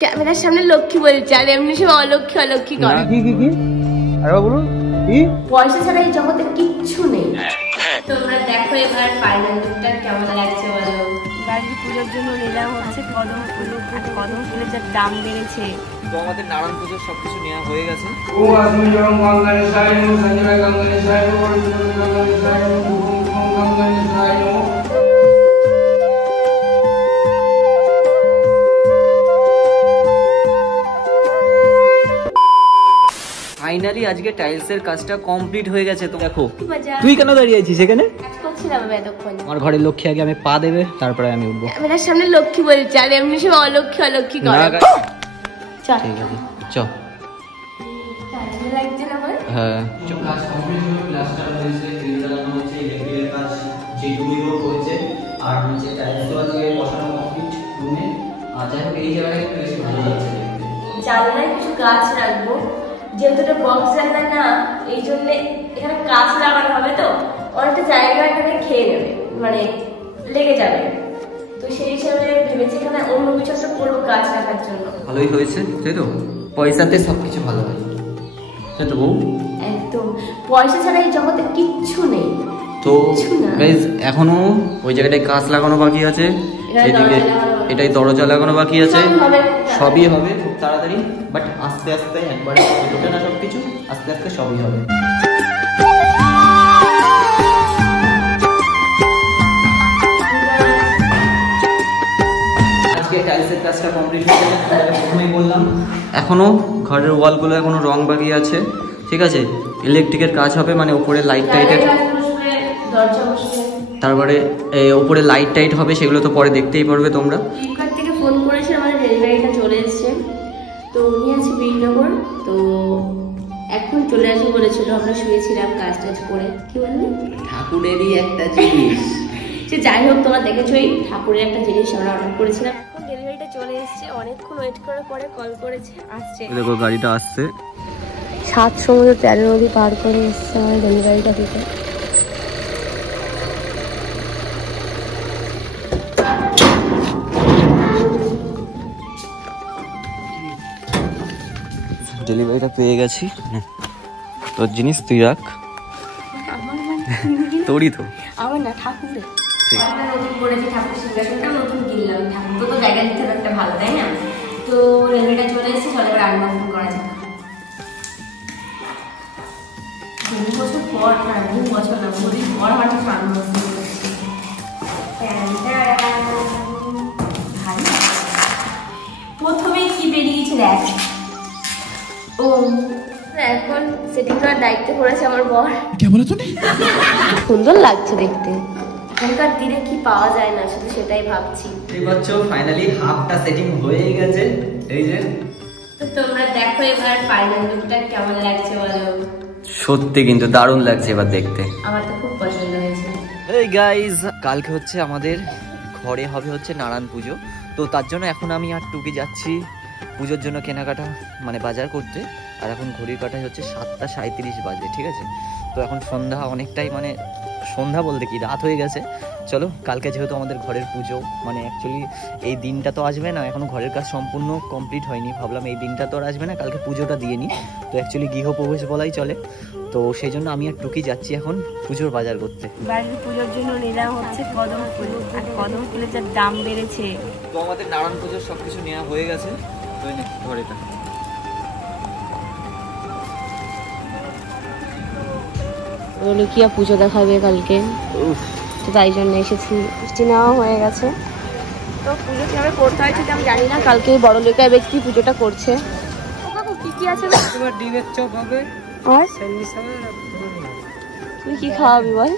ক্যামেরার সামনে লক্ষ্মী বলছে আর এমনি সব অলক্ষ্মী অলক্ষ্মী করে। কি আরে বলুন কি পয়সা ছাড়া এই জগতে কিচ্ছু নেই। তোমরা দেখো এবার ফাইনাল লুকটা কেমন লাগছে বলো। বাড়ির পুজোর জন্য নিলাম হচ্ছে কদম ফুল, আর কদম ফুলের যা দাম বেড়েছে। তো আমাদের নারায়ণ পুজোর সবকিছু নেওয়া হয়ে গেছে। ও আজমি জরং গঙ্গানে সাইনো সঞ্জয় গঙ্গানে সাইনো গঙ্গানে সাইনো গঙ্গানে সাইনো। ফাইনালি আজকে টাইলসের কাজটা কমপ্লিট হয়ে গেছে। তো দেখো তুই কেন দাঁড়িয়ে আছিস এখানে? কাজ করছিলাম আমি এতক্ষণ। আমার ঘরের লক্ষ্মী আগে আমি পা দেবে তারপরে আমি উঠবো। ক্যামেরার সামনে লক্ষ্মী বলছে আর এমনি সব অলক্ষ্মী অলক্ষ্মী করে। চল ঠিক আছে চল। ভালো লাগছে না আমার? হ্যাঁ কাজ কমপ্লিট হলো, প্লাস্টার হয়েছে, গ্রিল লাগানো হয়েছে, ইলেকট্রিকের কাজ যেগুলো হয়েছে, আর নিচে টাইলসও আজকে বসানো কমপ্লিট রুমে। আর যাই হোক এই জায়গাটা একটু বেশি ভালো লাগছে দেখতে। জানলায় কিছু গাছ রাখবো, যেহেতু এটা বক্স জানলা না, এই জন্য এখানে গাছ লাগানো হবে। তো অনেকটা জায়গা এখানে খেয়ে নেবে, মানে লেগে যাবে। তো সেই হিসাবে ভেবেছি এখানে অন্য কিছু একটা করবো গাছ রাখার জন্য। ভালোই হয়েছে তাই তো, পয়সাতে সবকিছু ভালো হয় তাই তো বউ। একদম পয়সা ছাড়া এই জগতে কিচ্ছু নেই। তো গাইস এখনো ওই জায়গাটায় কাঁচ লাগানো বাকি আছে, এদিকে এটাই দরজা লাগানো বাকি আছে। সবই হবে খুব তাড়াতাড়ি, বাট আস্তে আস্তে একবারে ওঠে না সবকিছু, আস্তে আস্তে সবই হবে। আজকে টাইলসের কাজটা কমপ্লিট হয়ে গেছে, প্রথমেই বললাম। এখনো ঘরের ওয়ালগুলো এখনো রং বাকি আছে, ঠিক আছে। ইলেকট্রিকের কাজ হবে, মানে উপরে লাইট টাইটের, তারপরে উপরে লাইট টাইট হবে, সেগুলো তো পরে দেখতেই পারবে তোমরা। ফ্লিপকার্ট থেকে ফোন করেছে, আমাদের ডেলিভারিটা চলে এসছে। তো উনি আছে বীরনগর, তো এখন চলে আসবে বলেছিল। আমরা শুয়েছিলাম কাজ টাজ করে। কি বললি? ঠাকুরেরই একটা জিনিস। সে যাই হোক, তোমরা দেখেছোই ঠাকুরের একটা জিনিস আমরা অর্ডার করেছিলাম। এখন ডেলিভারিটা চলে এসছে, অনেকক্ষণ ওয়েট করার পরে কল করেছে, আসছে। দেখো গাড়িটা আসছে। 7 সমুদ্র 13 নদী পার করে এসছে আমাদের ডেলিভারিটা দিতে। ডেলিভারিটা পেয়ে গেছি। তোর জিনিস তুই রাখ। তোরই তো। আমার না, ঠাকুরের। ঠিক। আমরা নতুন করেছি ঠাকুর সিংহাসনটা, নতুন কিনলাম। ঠাকুর তো জায়গা দিতে হবে একটা ভালো, তাই না? তো রেলওয়েটা চলে এসেছে, চলে এবার আনবক্সিং করা যাক। 2 বছর পর, 2 বছর না, 2 দিন পর আমার ঠাকুর আনবক্সিং করছি। প্রথমেই কি বেরিয়েছে দেখ। ও এখন সেটিং করার দায়িত্ব পড়েছে আমার বর। সুন্দর লাগছে দেখতে। এখনকার দিনে কি পাওয়া যায় না, শুধু সেটাই ভাবছি। এবার ফাইনালি হাফটা সেটিং হয়ে গেছে, এই যে। তো তোমরা দেখো এবার ফাইনাল লুকটা কেমন লাগছে বলো। সত্যি কিন্তু দারুণ লাগছে এবার দেখতে। আমার তো খুব পছন্দ হয়েছে। এই গাইজ, কালকে হচ্ছে আমাদের ঘরে হবে হচ্ছে নারায়ণ পুজো। তো তার জন্য এখন আমি আর টুকি যাচ্ছি পুজোর জন্য কেনাকাটা, মানে বাজার করতে। আর এখন ঘড়ির কাটায় হচ্ছে 7:37 বাজে, ঠিক আছে। তো এখন সন্ধ্যা অনেকটাই, মানে সন্ধ্যা বলতে কি রাত হয়ে গেছে। চলো, কালকে যেহেতু আমাদের ঘরের পুজো, মানে অ্যাকচুয়ালি এই দিনটা তো আসবে না, এখনো ঘরের কাজ সম্পূর্ণ কমপ্লিট হয়নি। ভাবলাম এই দিনটা তো আর আসবে না, কালকে পুজোটা দিয়ে নিই। তো অ্যাকচুয়ালি গৃহপ্রবেশ বলাই চলে। তো সেই জন্য আমি আর টুকি যাচ্ছি এখন পুজোর বাজার করতে। বাড়ির পুজোর জন্য নিলাম হচ্ছে কদম ফুল, আর কদম ফুলের যা দাম বেড়েছে। তো আমাদের নারায়ণ পুজোর সবকিছু নেওয়া হয়ে গেছে। ঘরেটা লুকিয়া পুজো দেখাবে কালকে, তো তাই জন্য এসেছি। মিষ্টি নেওয়া হয়ে গেছে। তো পুজো কিভাবে করতে হয় সেটা আমি জানি না, কালকে বড় লোকা ব্যক্তি পুজোটা করছে। কি কি আছে? ডিমের চপ হবে, আর স্যান্ডউইচ হবে। তুই কি খাওয়াবি বল?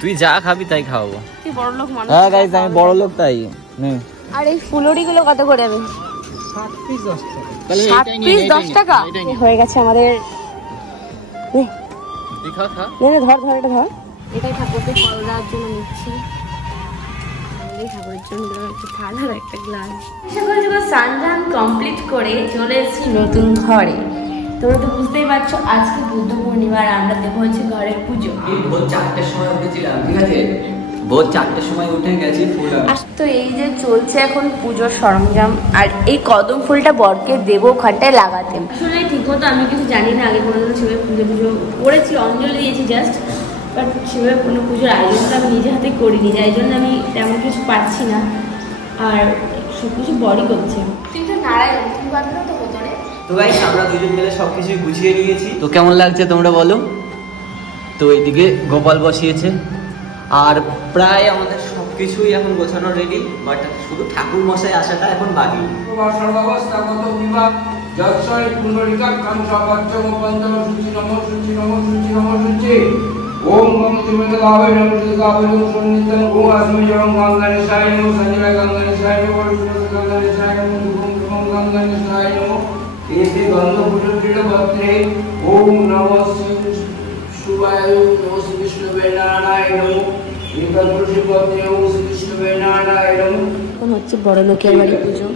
তুই যা খাবি তাই খাওয়াবো। তুই বড় লোক মানুষ। হ্যাঁ গাইস, আমি বড় লোক তাই। আর এই ফুলড়ি গুলো কত করে হবে? 7 পিস 10 টাকা। 7 পিস 10 টাকা হয়ে গেছে আমাদের। ধর এটা ধর। এটাই ঠাকুরকে ফল দেওয়ার জন্য নিচ্ছি। ঠাকুরের জন্য একটু থালা আর একটা গ্লাস। সকাল সকাল স্নান কমপ্লিট করে চলে এসেছি নতুন ঘরে। তোমরা তো বুঝতেই পারছো আজকে বুদ্ধ পূর্ণিমা, আর আমরা দেখো হচ্ছে ঘরের পুজো। ভোর 4টার সময় উঠেছিলাম, ঠিক আছে। ভোর 4টের সময় উঠে গেছি ফুল আর তো এই যে চলছে এখন পুজোর সরঞ্জাম, আর এই কদম ফুলটা বরকে দেবো ওখানটায় লাগাতে। আসলে ঠিক মতো আমি কিছু জানি না, আগে কোনোদিন সেভাবে পুজো করেছি, অঞ্জলি দিয়েছি জাস্ট, বাট সেভাবে কোনো পুজোর আয়োজনটা আমি নিজে হাতে করিনি, যাই জন্য আমি তেমন কিছু পাচ্ছি না। আর সব কিছু বরই করছে। তুই তো নারায়ণ, তুমি বাঁধলো তো ভেতরে। তো গাইস আমরা দুজন মিলে সবকিছু গুছিয়ে নিয়েছি। তো কেমন লাগছে তোমরা বলো। তো এইদিকে গোপাল বসিয়েছে, আর প্রায় আমাদের সবকিছুই এখন গোছানো রেডি, বাট শুধু ঠাকুর মশাই আসাটা এখন বাকি। সর্বাবস্থাগত বিভাগ যৎসয় পুণ্ডরিকা কাঞ্চা পঞ্চম পঞ্চম সূচি নম সূচি নম সূচি নম সূচি ওম নম শিবায় গাবে নম শিবায় গাবে নম সন্নিতং ওম আসমি জং গঙ্গানে সাই নম সঞ্জয় গঙ্গানে সাই নম পরশুরাম গঙ্গানে সাই নম দুর্গম দুর্গম গঙ্গানে সাই নম এতে গন্ধ পুজো দৃঢ় পত্রে ওম নম শিবায় নম শ্রী বিষ্ণুবে নারায়ণ একাদশী পত্রে ওম শ্রী বিষ্ণুবে নারায়ণ। এখন হচ্ছে বড় লোকের বাড়ি পুজো।